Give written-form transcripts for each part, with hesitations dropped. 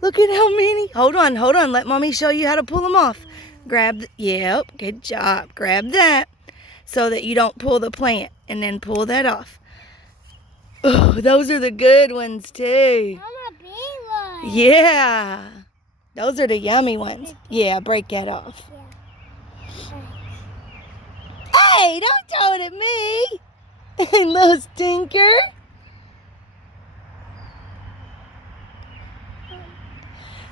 Look at how many. Hold on. Let Mommy show you how to pull them off. Grab, yep, good job. Grab that so that you don't pull the plant, and then pull that off. Oh, those are the good ones too. I'm a big one. Yeah. Those are the yummy ones. Yeah, break that off. Yeah. Hey, don't throw it at me. Little stinker.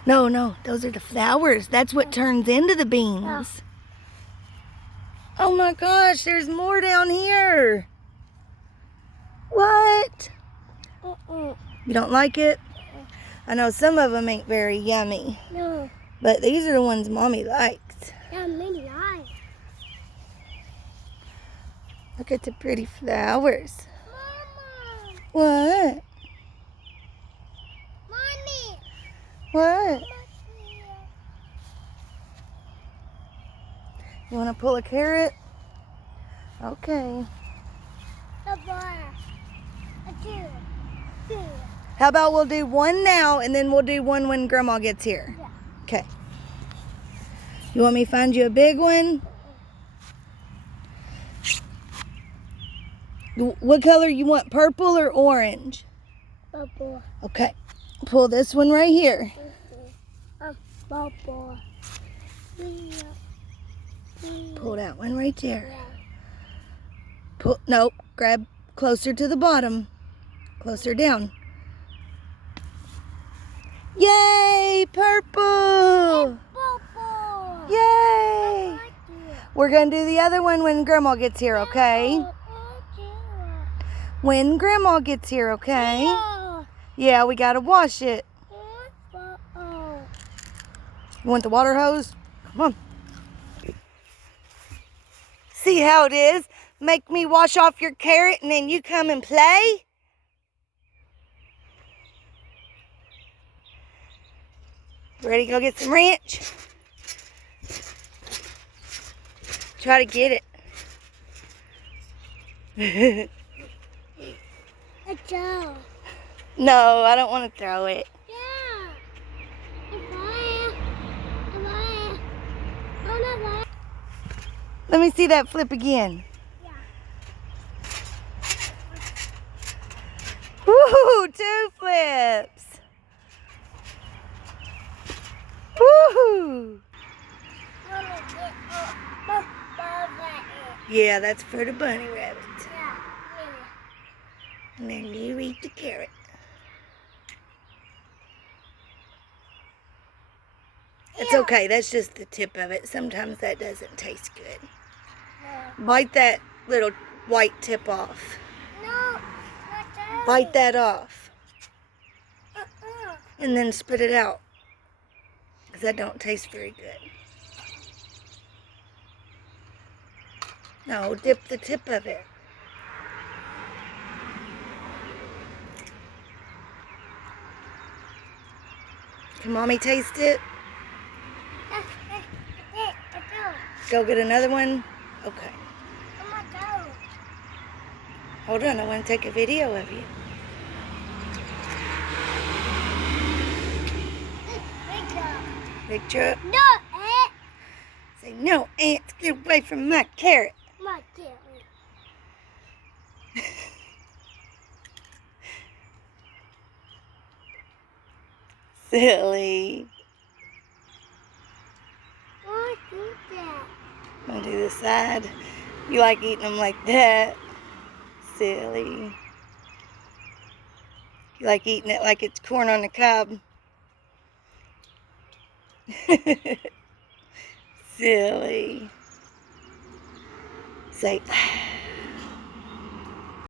No, those are the flowers. That's what turns into the beans. Oh my gosh, there's more down here. What? You don't like it? I know some of them ain't very yummy. No. But these are the ones Mommy likes. Yeah, many eyes. Look at the pretty flowers. Mama. What? Mommy. What? You want to pull a carrot? Okay. How about we'll do one now, and then we'll do one when Grandma gets here? Yeah. Okay. You want me to find you a big one? What color you want, purple or orange? Purple. Okay. Pull this one right here. Purple. Pull that one right there. Pull, nope, grab closer to the bottom. Closer down. Yay, purple! Purple. Yay! We're going to do the other one when Grandma gets here, okay? When Grandma gets here, okay? Yeah, we got to wash it. You want the water hose? Come on. See how it is? Make me wash off your carrot and then you come and play? Ready to go get some ranch? Try to get it. No, I don't want to throw it. Let me see that flip again. Yeah. Woohoo! 2 flips. Woohoo! Yeah, that's for the bunny rabbit. And then you eat the carrot. It's okay, that's just the tip of it. Sometimes that doesn't taste good. Bite that little white tip off. No, not that. Bite that off. And then spit it out. Because that don't taste very good. No, dip the tip of it. Can Mommy taste it? Go get another one? Okay. Hold on, I want to take a video of you. Big truck. No, ant. Say, no, ants, get away from my carrot. My carrot. Silly. Why do that? Want to do this side? You like eating them like that? Silly. You like eating it like it's corn on the cob? Silly. Say,